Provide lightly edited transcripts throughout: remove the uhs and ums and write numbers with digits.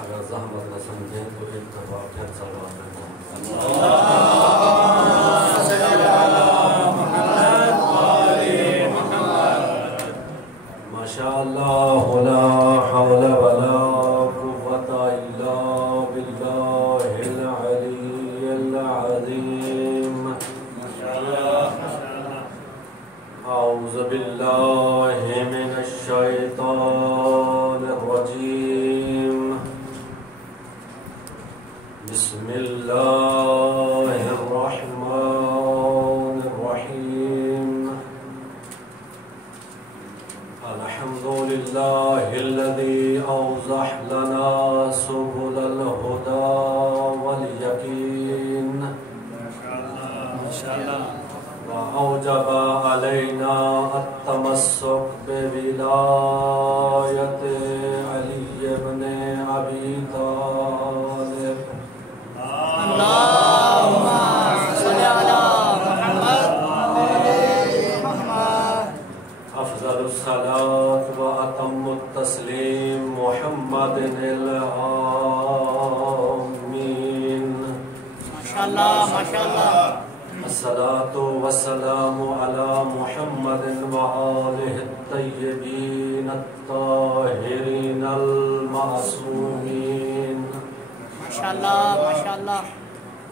اگر زحمت نہ سمجھیں تو ایک دفعہ پھر صلوات ماشاء اللہ لا حول ولا قوة الا باللہ العلی العظیم اعوذ باللہ من الشیطان الرجیم بسم اللہ الرحمن الرحیم الحمد للہ الذی اوضح لنا سبل الہدى والیقین وأوجب علينا التمسك بولاية علي بن أبي طالب اللهم صل على محمد وآل محمد أفضل الصلاة وأتم التسليم محمد الآمين ما شاء الله ما شاء الله الصلاة والسلام على محمد وآله الطيبين الطاهرين المعصومين ما شاء الله ما شاء الله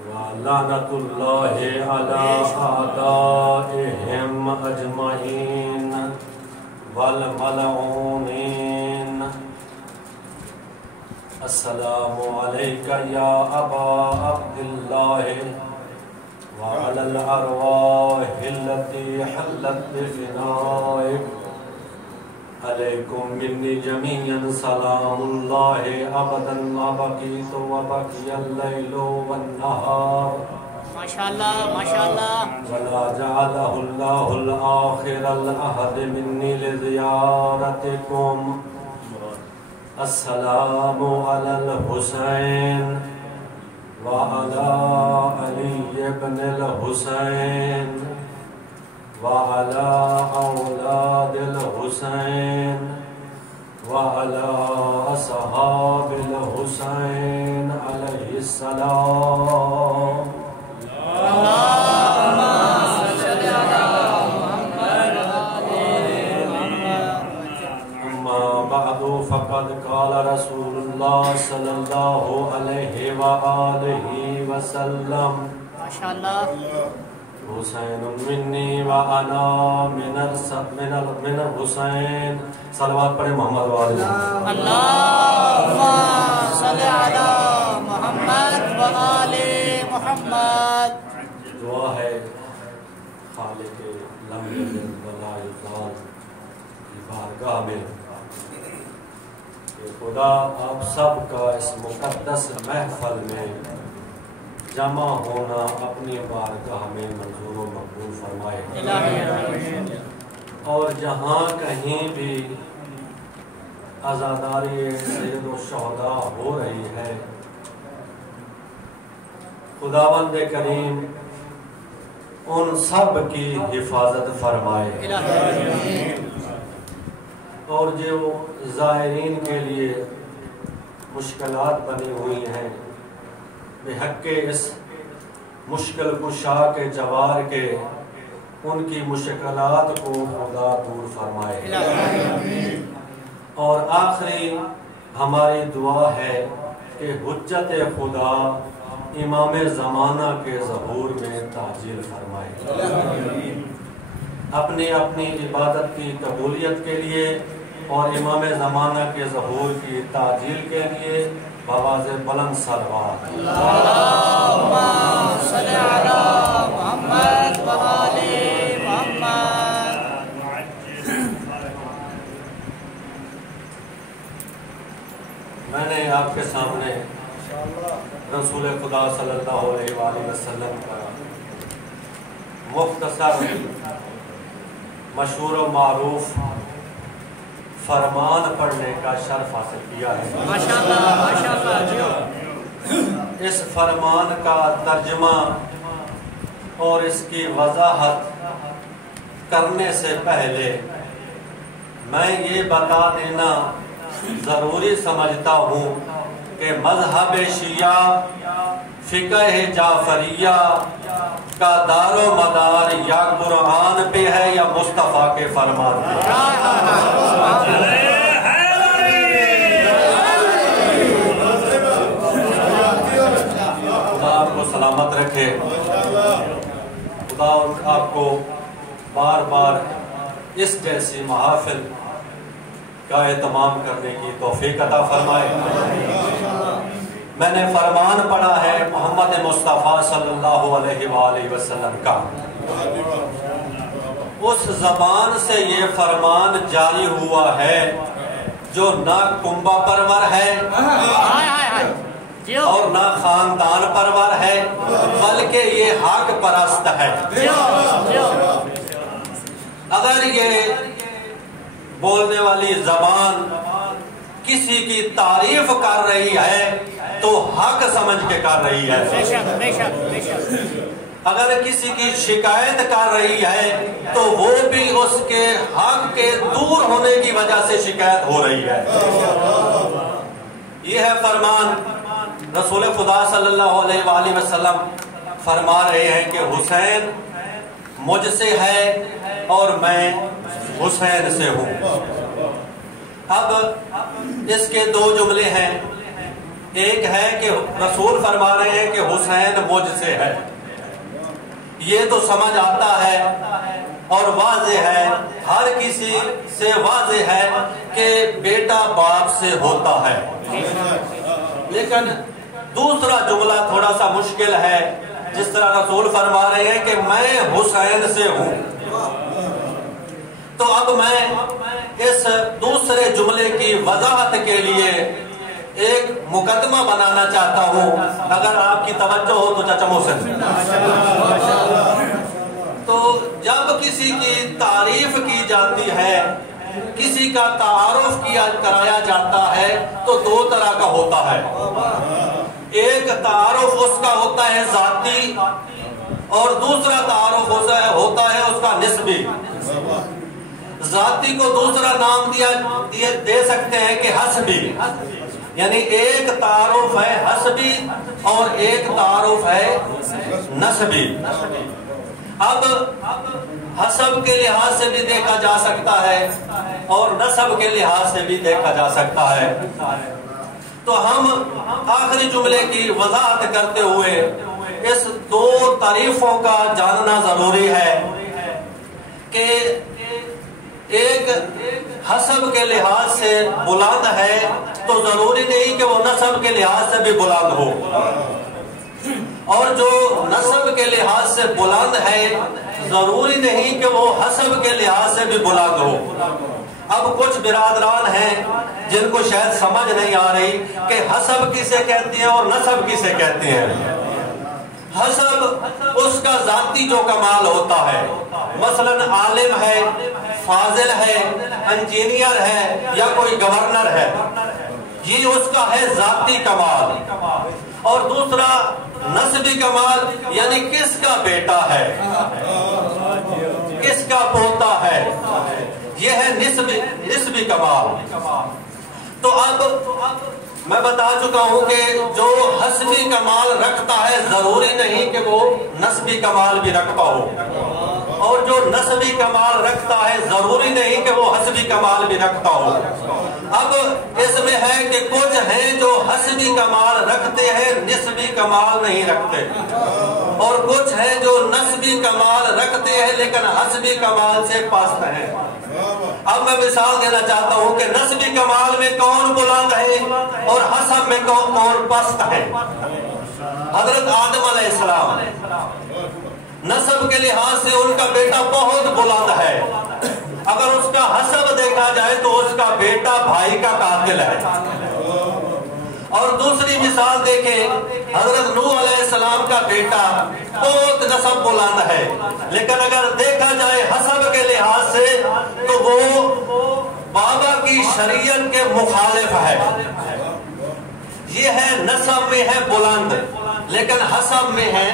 ولعنة الله على أعدائهم أجمعين والملعونين السلام عليك يا أبا عبد الله وعلى الأرواح التي حلت بفنائك عليكم مني جميعا سلام الله أبدا ما بقيت وبقي الليل والنهار ما شاء الله ما شاء الله ولا جعله الله الآخر الأحد مني لزيارتكم السلام على الحسين وعلى علي بن الحسين وعلى أولاد الحسين وعلى أصحاب الحسين عليه السلام اللهم صل على محمد وآل محمد أما بعد فقد قال رسول الله صلى الله عليه وآله وسلم ما شاء الله حسين مني وأنا من الحسين صلوات پڑھیں محمد والد اللهم صل على محمد وآل محمد دعا ہے خالق لم یلد ولا یولد کی بارگاہ میں کہ خدا آپ سب کا اس مقدس محفل میں جمع ہونا اپنی بارگاہ میں منظور و مقبول فرمائے اور جہاں کہیں بھی عزاداری سید و شہداء ہو رہی ہے خداوند کریم ان سب کی حفاظت فرمائے اور جو زائرین کے لیے مشکلات بنی ہوئی ہیں بحق اس مشکل کشا کے جوار کے ان کی مشکلات کو خدا دور فرمائے اور آخری ہماری دعا ہے کہ حجت خدا امام زمانہ کے ظہور میں تعجیل فرمائے اپنی اپنی عبادت کی قبولیت کے لیے اور امام زمانہ کے ظہور کی تعجیل کے لیے بآواز بلند صلوات اللهم صل على محمد وآل محمد میں نے آپ کے سامنے رسول خدا صلی اللہ علیہ وآلہ وسلم کا مختصر مشہور و معروف فرمان پڑھنے کا شرف حاصل کیا ہے ماشاءاللہ اس فرمان کا ترجمہ اور اس کی وضاحت کرنے سے پہلے میں یہ بتا دینا ضروری سمجھتا ہوں کہ مذہب شیعہ فقہ جعفریہ کا دار و مدار یا قرآن پہ ہے یا مصطفیٰ کے فرمان پہ ہے۔ خدا آپ کو سلامت رکھے، خدا آپ کو بار بار اس جیسی محافل کا اہتمام کرنے کی توفیق عطا فرمائے۔ میں نے فرمان پڑھا ہے محمد مصطفیٰ صلی اللہ علیہ وآلہ وسلم کا، اس زبان سے یہ فرمان جاری ہوا ہے جو نہ کنبہ پرور ہے اور نہ خاندان پرور ہے، بلکہ یہ حق پرست ہے۔ اگر یہ بولنے والی زبان کسی کی تعریف کر رہی ہے تو حق سمجھ کے کر رہی ہے، اگر کسی کی شکایت کر رہی ہے تو وہ بھی اس کے حق کے دور ہونے کی وجہ سے شکایت ہو رہی ہے۔ یہ ہے فرمان رسول خدا صلی اللہ علیہ وآلہ وسلم فرما رہے ہیں کہ حسین مجھ سے ہے اور میں حسین سے ہوں۔ اب اس کے دو جملے ہیں، ایک ہے کہ رسول فرما رہے ہیں کہ حسین مجھ سے ہے، یہ تو سمجھ آتا ہے اور واضح ہے، ہر کسی سے واضح ہے کہ بیٹا باپ سے ہوتا ہے۔ لیکن دوسرا جملہ تھوڑا سا مشکل ہے، جس طرح رسول فرما رہے ہیں کہ میں حسین سے ہوں۔ تو اب میں اس دوسرے جملے کی وضاحت کے لیے ایک مقدمہ بنانا چاہتا ہوں، اگر آپ کی توجہ ہو تو چاچا محسن۔ تو جب کسی کی تعریف کی جاتی ہے، کسی کا تعارف کرایا جاتا ہے تو دو طرح کا ہوتا ہے۔ ایک تعارف اس کا ہوتا ہے ذاتی اور دوسرا تعارف ہوتا ہے اس کا نسبی۔ ذاتی کو دوسرا نام دے سکتے ہیں کہ حسبی، یعنی ایک تعارف ہے حسبی اور ایک تعارف ہے نسبی۔ اب حسب کے لحاظ سے بھی دیکھا جا سکتا ہے اور نسب کے لحاظ سے بھی دیکھا جا سکتا ہے۔ تو ہم آخری جملے کی وضاحت کرتے ہوئے اس دو تعریفوں کا جاننا ضروری ہے کہ ایک حسب کے لحاظ سے بلند ہے تو ضروری نہیں کہ وہ نسب کے لحاظ سے بھی بلند ہو، اور جو نسب کے لحاظ سے بلند ہے ضروری نہیں کہ وہ حسب کے لحاظ سے بھی بلند ہو۔ اب کچھ برادران ہیں جن کو شاید سمجھ نہیں آ رہی کہ حسب کسے کہتے ہیں اور نسب کسے کہتے ہیں۔ حسب اس کا ذاتی جو کمال ہوتا ہے، مثلا عالم ہے، فاضل ہے، انجینئر ہے یا کوئی گورنر ہے، یہ اس کا ہے ذاتی کمال۔ اور دوسرا نسبی کمال، یعنی کس کا بیٹا ہے، کس کا پوتا ہے، یہ ہے نسبی کمال۔ تو اب میں بتا چکا ہوں کہ جو حسبی کمال رکھتا ہے ضروری نہیں کہ وہ نسبی کمال بھی رکھتا ہو، اور جو نسبی کمال رکھتا ہے ضروری نہیں کہ وہ حسبی کمال بھی رکھتا ہو۔ اب اس میں ہے کہ کچھ ہیں جو حسبی کمال رکھتے ہیں، نسبی کمال نہیں رکھتے، اور کچھ ہیں جو نسبی کمال رکھتے ہیں لیکن حسبی کمال سے پست ہیں۔ اب میں مثال دینا چاہتا ہوں کہ نسبی کمال میں کون بلند ہے اور حسب میں کون پست ہے۔ حضرت آدم علیہ السلام، نسب کے لحاظ سے ان کا بیٹا بہت بلند ہے، اگر اس کا حسب دیکھا جائے تو اس کا بیٹا بھائی کا قاتل ہے۔ اور دوسری مثال دیکھیں، حضرت نوح علیہ السلام کا بیٹا بہت نسب بلند ہے، لیکن اگر دیکھا جائے حسب کے لحاظ سے تو وہ بابا کی شریعت کے مخالف ہے۔ یہ ہے نسب میں ہے بلند لیکن حسب میں ہے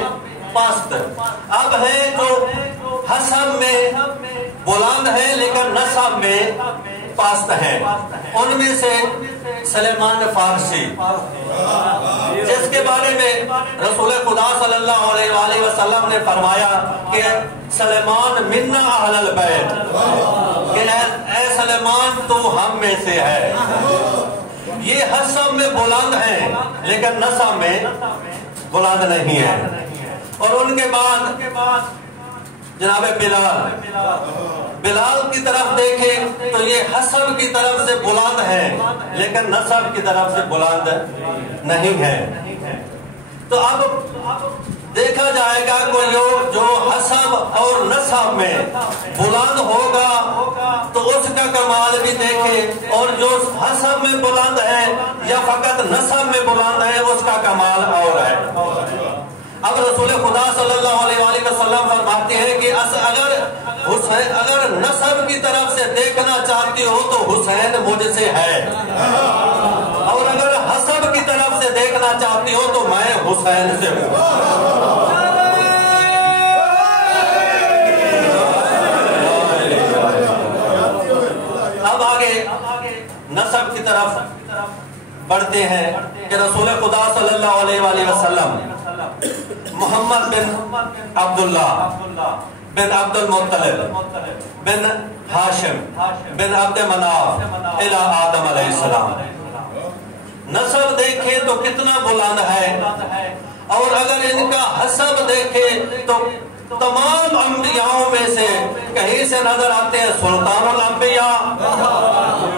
پست۔ اب ہے جو حسب میں بلند ہیں لیکن نسب میں پست ہیں. ان میں سے سلیمان فارسی، جس کے بارے میں رسول خدا صلی اللہ علیہ وآلہ وسلم نے فرمایا کہ سلیمان منا اہل البیت، کہ اے سلیمان تو ہم میں سے ہے. یہ حسب میں بلند ہیں لیکن نسب میں بلند نہیں ہے. اور ان کے بعد جناب بلال کی طرف دیکھیں تو یہ حسب کی طرف سے بلند ہے لیکن نسب کی طرف سے بلند نہیں ہے. تو اب دیکھا جائے گا کوئی لوگ جو حسب اور نسب میں بلند ہوگا تو اس کا کمال بھی دیکھے، اور جو حسب میں بلند ہے یا فقط نسب میں بلند ہے اس کا کمال اور ہے. اب رسول خدا صلی اللہ علیہ وآلہ وسلم فرماتے ہیں کہ اگر نسب کی طرف سے دیکھنا چاہتی ہو تو حسین مجھ سے ہے، اور اگر حسب کی طرف سے دیکھنا چاہتی ہو تو میں حسین سے ہوں. اب آگے نسب کی طرف بڑھتے ہیں کہ رسول خدا صلی اللہ علیہ وآلہ وسلم محمد بن عبداللہ بن عبد المطلب بن ہاشم بن عبد مناف الی آدم علیہ السلام. نسب دیکھیں تو کتنا بلند ہے، اور اگر ان کا حسب دیکھیں تو تمام انبیاءوں میں سے کہیں سے نظر آتے ہیں سلطان الانبیاء،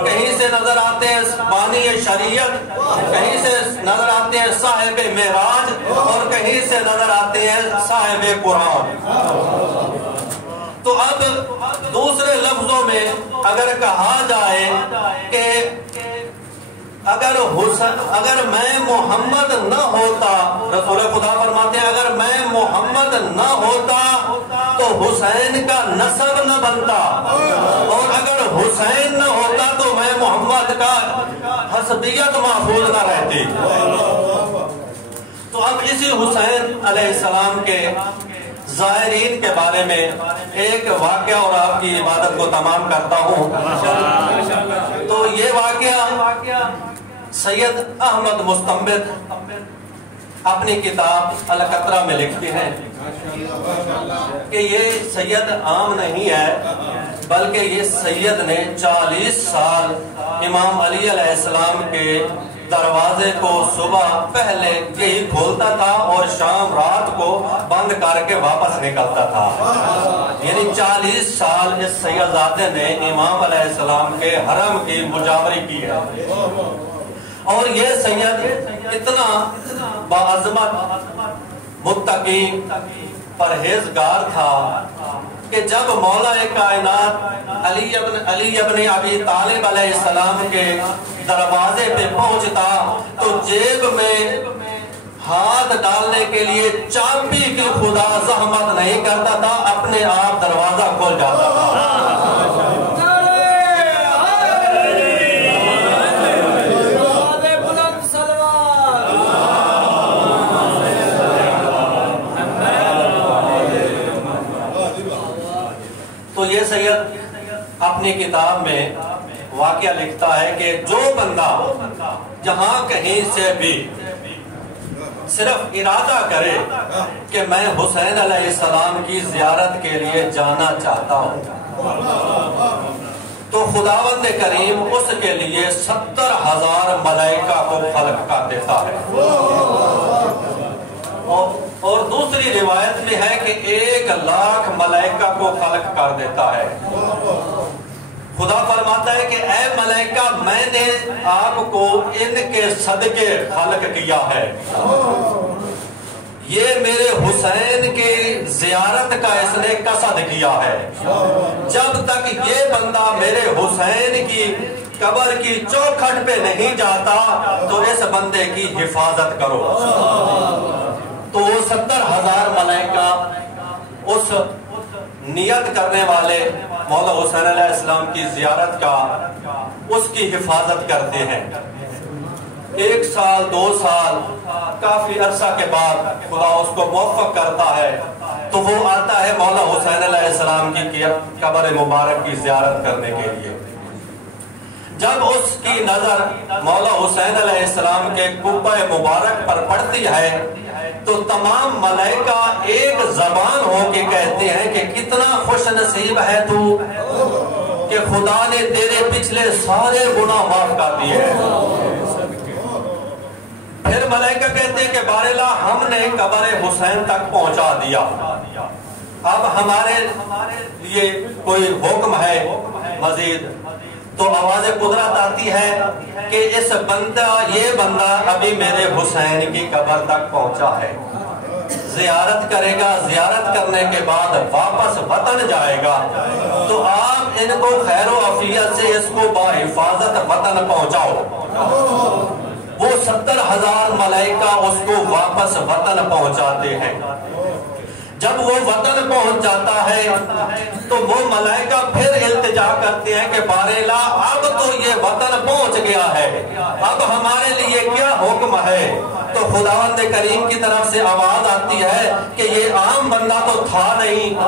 کہیں سے نظر آتے ہیں بانی شریعت، کہیں سے نظر آتے ہیں صاحب معراج، اور کہیں سے نظر آتے ہیں صاحب قرآن. تو اب دوسرے لفظوں میں اگر کہا جائے کہ اگر میں محمد نہ ہوتا، رسول خدا فرماتے ہیں اگر میں محمد نہ ہوتا تو حسین کا نسب نہ بنتا، اور اگر حسین نہ ہوتا تو میں محمد کا حسبیت محفوظ نہ رہتی. تو اب اسی حسین علیہ السلام کے ظاہرین کے بارے میں ایک واقعہ اور آپ کی عبادت کو تمام کرتا ہوں. تو یہ واقعہ سید احمد مستنبط اپنی کتاب القطرہ میں لکھتے ہیں کہ یہ سید عام نہیں ہے، بلکہ یہ سید نے 40 سال امام علی علیہ السلام کے دروازے کو صبح پہلے یہی کھولتا تھا اور شام رات کو بند کر کے واپس نکلتا تھا. یعنی 40 سال اس سیدزادے نے امام علیہ السلام کے حرم کی مجاوری کی ہے. اور یہ سید اتنا باعظمت متقی پرہیزگار تھا کہ جب مولا کائنات علی ابن ابی طالب علیہ السلام کے دروازے پہ پہنچتا تو جیب میں ہاتھ ڈالنے کے لیے چابی کی خدا زحمت نہیں کرتا تھا، اپنے آپ دروازہ کھول جاتا تھا. تو یہ سید اپنی کتاب میں واقعہ لکھتا ہے کہ جو بندہ جہاں کہیں سے بھی صرف ارادہ کرے کہ میں حسین علیہ السلام کی زیارت کے لیے جانا چاہتا ہوں تو خداوند کریم اس کے لیے 70,000 ملائکہ کو خلق کر دیتا ہے. اور دوسری روایت میں ہے کہ 1,00,000 ملائکہ کو خلق کر دیتا ہے. خدا فرماتا ہے کہ اے ملائکہ میں نے آپ کو ان کے صدقے خلق کیا ہے، یہ میرے حسین کی زیارت کا اس نے قصد کیا ہے. جب تک یہ بندہ میرے حسین کی قبر کی چوکھٹ پہ نہیں جاتا تو اس بندے کی حفاظت کرو. تو وہ 70,000 ملائکہ اس نیت کرنے والے مولا حسین علیہ السلام کی زیارت کا اس کی حفاظت کرتے ہیں. 1 سال 2 سال کافی عرصہ کے بعد خدا اس کو موفق کرتا ہے تو وہ آتا ہے مولا حسین علیہ السلام کی قبر مبارک کی زیارت کرنے کے لیے۔ جب اس کی نظر مولا حسین علیہ السلام کے قبہ مبارک پر پڑتی ہے تو تمام ملائکہ ایک زبان ہو کے کہتے ہیں کہ کتنا خوش نصیب ہے تو کہ خدا نے تیرے پچھلے سارے گناہ معاف کر دیے۔ پھر ملائکہ کہتے ہیں کہ باراللہ ہم نے قبر حسین تک پہنچا دیا، اب ہمارے لیے کوئی حکم ہے مزید؟ تو آواز قدرت آتی ہے کہ یہ بندہ ابھی میرے حسین کی قبر تک پہنچا ہے، زیارت کرے گا، زیارت کرنے کے بعد واپس وطن جائے گا، تو آپ ان کو خیر و عافیت سے اس کو بحفاظت وطن پہنچاؤ۔ وہ 70,000 ملائکہ اس کو واپس وطن پہنچاتے ہیں۔ جب وہ وطن پہنچ جاتا ہے تو وہ ملائکہ پھر التجا کرتے ہیں کہ باراللہ اب تو یہ وطن پہنچ گیا ہے، اب ہمارے لیے کیا حکم ہے؟ تو خداوند کریم کی طرف سے آواز آتی ہے کہ یہ عام بندہ تو تھا نہیں،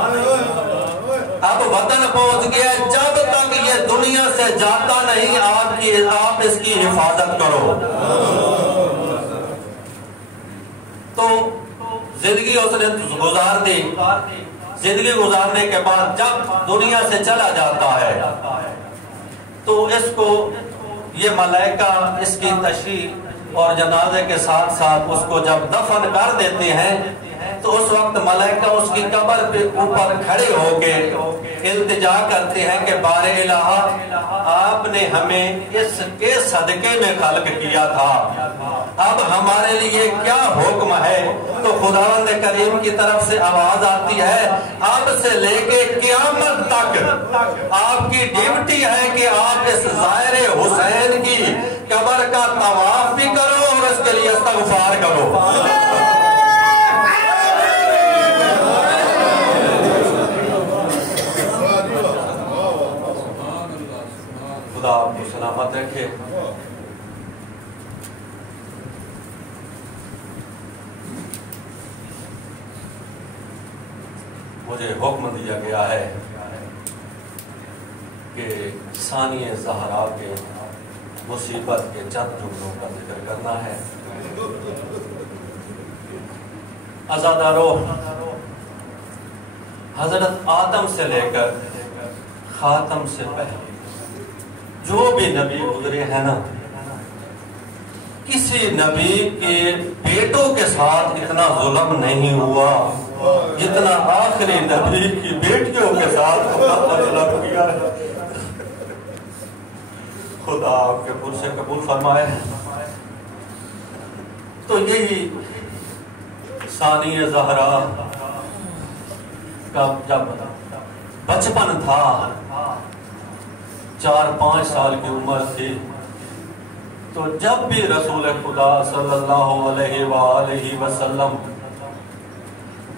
اب وطن پہنچ گیا، جب تک یہ دنیا سے جاتا نہیں آپ اس کی حفاظت کرو۔ تو زندگی اس نے گزار دی، زندگی گزارنے کے بعد جب دنیا سے چلا جاتا ہے تو اس کو یہ ملائکہ اس کی تشریح اور جنازے کے ساتھ ساتھ اس کو جب دفن کر دیتے ہیں تو اس وقت ملائکہ اس کی قبر پہ اوپر کھڑے ہو کے التجا کرتے ہیں کہ بار الہ آپ نے ہمیں اس کے صدقے میں خلق کیا تھا، اب ہمارے لیے کیا حکم ہے؟ تو خداوند کریم کی طرف سے آواز آتی ہے اب سے لے کے قیامت تک آپ کی ڈیوٹی ہے کہ آپ اس زائر حسین کی قبر کا طواف بھی کرو اور اس کے لیے استغفار کرو۔ خدا آپ کو سلامت رکھے۔ مجھے حکم دیا گیا ہے کہ ثانیہ زہرا کے مصیبت کے چند جملوں کا ذکر کرنا ہے۔ عزادارو، حضرت آدم سے لے کر خاتم سے پہلے جو بھی نبی گزرے ہیں نا، کسی نبی کے بیٹوں کے ساتھ اتنا ظلم نہیں ہوا جتنا آخری نبی کی بیٹیوں کے ساتھ ظلم کیا ہے۔ خدا آپ کے پر سے قبول فرمائے۔ تو یہی ثانیہ زہرا کا جب بچپن تھا، 4-5 سال کی عمر تھی، تو جب بھی رسول خدا صلی اللہ علیہ وآلہ وسلم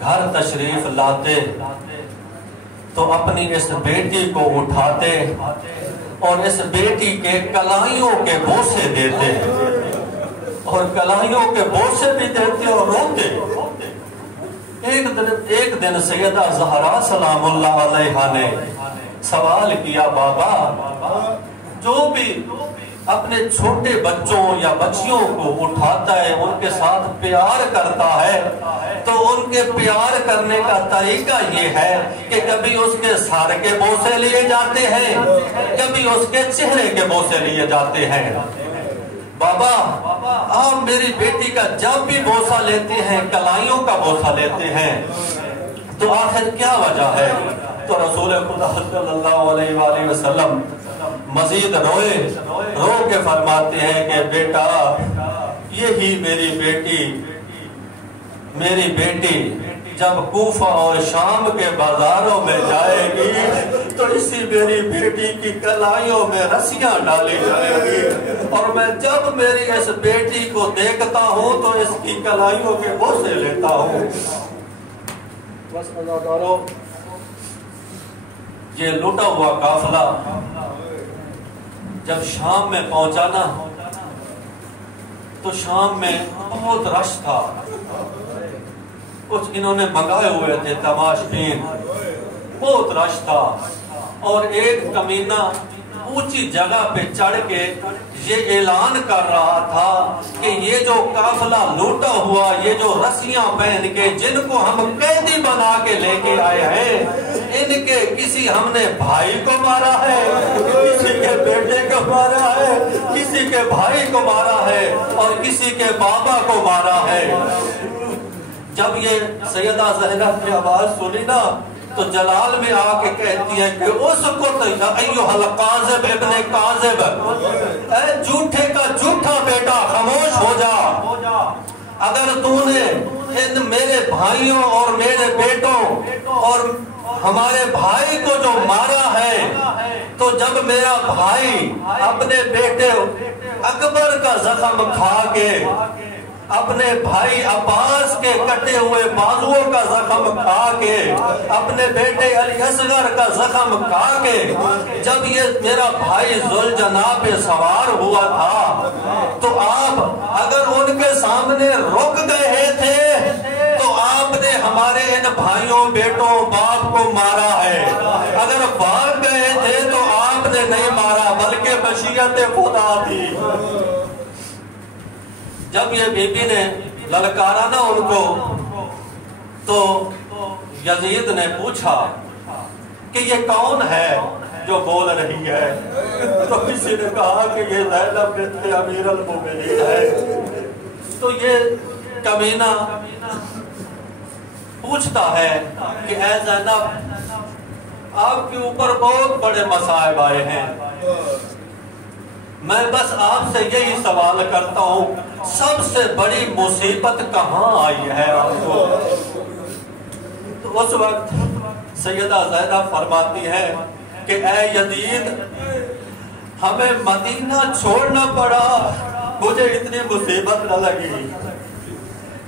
گھر تشریف لاتے تو اپنی اس بیٹی کو اٹھاتے اور اس بیٹی کے کلائیوں کے بوسے دیتے اور کلائیوں کے بوسے بھی دیتے اور روتے۔ ایک دن سیدہ زہرا سلام اللہ علیہا نے سوال کیا، بابا جو بھی اپنے چھوٹے بچوں یا بچیوں کو اٹھاتا ہے، ان کے ساتھ پیار کرتا ہے، تو ان کے پیار کرنے کا طریقہ یہ ہے کہ کبھی اس کے سر کے بوسے لیے جاتے ہیں، کبھی اس کے چہرے کے بوسے لیے جاتے ہیں۔ بابا آپ میری بیٹی کا جب بھی بوسہ لیتے ہیں، کلائیوں کا بوسہ لیتے ہیں، تو آخر کیا وجہ ہے؟ تو رسول خدا صلی اللہ علیہ وآلہ وسلم مزید رو کے فرماتے ہیں کہ بیٹا یہی میری بیٹی جب کوفہ اور شام کے بازاروں میں جائے گی تو اسی میری بیٹی کی کلائیوں میں رسیاں ڈالی جائے گی، اور میں جب میری اس بیٹی کو دیکھتا ہوں تو اس کی کلائیوں کے بوسے لیتا ہوں۔ بس عزادارو، یہ لوٹا ہوا قافلہ جب شام میں پہنچا نا تو شام میں بہت رش تھا، کچھ انہوں نے منگائے ہوئے تھے تماشبین، بہت رش تھا، اور ایک کمینہ اونچی جگہ پہ چڑھ کے یہ اعلان کر رہا تھا کہ یہ جو قافلہ لوٹا ہوا، یہ جو رسیاں پہن کے جن کو ہم قیدی بنا کے لے کے آئے ہیں، ان کے کسی ہم نے بھائی کو مارا ہے، کسی کے بیٹے کو مارا ہے، کسی کے بھائی کو مارا ہے، اور کسی کے بابا کو مارا ہے۔ جب یہ سیدہ زینب کی آواز سنی نا تو جلال میں آ کے کہتی ہیں کہ اسکت ایھا القاذب ابن کاذب، اے جھوٹے کا جھوٹا بیٹا خاموش ہو جا۔ اگر تو نے ان میرے بھائیوں اور میرے بیٹوں اور ہمارے بھائی کو جو مارا ہے، تو جب میرا بھائی اپنے بیٹے اکبر کا زخم کھا کے، اپنے بھائی عباس کے کٹے ہوئے بازوؤں کا زخم کھا کے، اپنے بیٹے علی اصغر کا زخم کھا کے، جب یہ میرا بھائی ذوالجناح پہ سوار ہوا تھا تو آپ اگر ان کے سامنے رک گئے تھے تو آپ نے ہمارے ان بھائیوں بیٹوں باپ کو مارا ہے، اگر بھاگ گئے تھے تو آپ نے نہیں مارا بلکہ مشیت خدا تھی۔ جب یہ بی بی نے للکارا نا ان کو تو یزید نے پوچھا کہ یہ کون ہے جو بول رہی ہے؟ تو کسی نے کہا کہ یہ زینب بنت امیر المومنین ہے۔ تو یہ کمینہ پوچھتا ہے کہ اے زینب، آپ کے اوپر بہت بڑے مصائب آئے ہیں، میں بس آپ سے یہی سوال کرتا ہوں، سب سے بڑی مصیبت کہاں آئی ہے آپ کو؟ تو اس وقت سیدہ زینب فرماتی ہے کہ اے یزید، ہمیں مدینہ چھوڑنا پڑا، مجھے اتنی مصیبت نہ لگی۔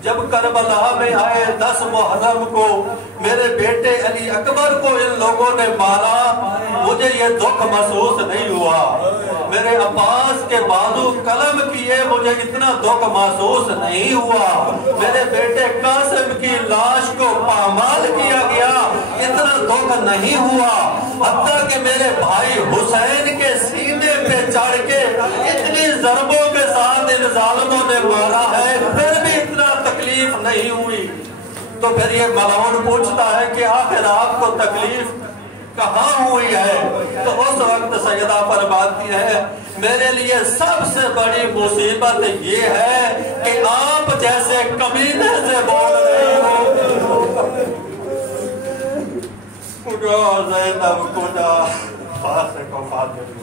جب کربلا میں آئے 10 محرم کو میرے بیٹے علی اکبر کو ان لوگوں نے مارا، مجھے یہ دکھ محسوس نہیں ہوا۔ میرے عباس کے بازو قلم کیے، مجھے اتنا دکھ محسوس نہیں ہوا۔ میرے بیٹے قاسم کی لاش کو پامال کیا گیا، اتنا دکھ نہیں ہوا۔ حتیٰ کہ میرے بھائی حسین کے سینے پہ چڑھ کے اتنی ضربوں کے ساتھ ان ظالموں نے مارا ہے، پھر بھی اتنا تکلیف نہیں ہوئی۔ تو پھر یہ ملعون پوچھتا ہے کہ آخر آپ کو تکلیف کہاں ہوئی ہے؟ تو اس وقت سیدہ فرماتی ہے میرے لیے سب سے بڑی مصیبت یہ ہے کہ آپ جیسے کمینے سے بول رہی ہو۔ خدا زینب خدا فاسق و فاجر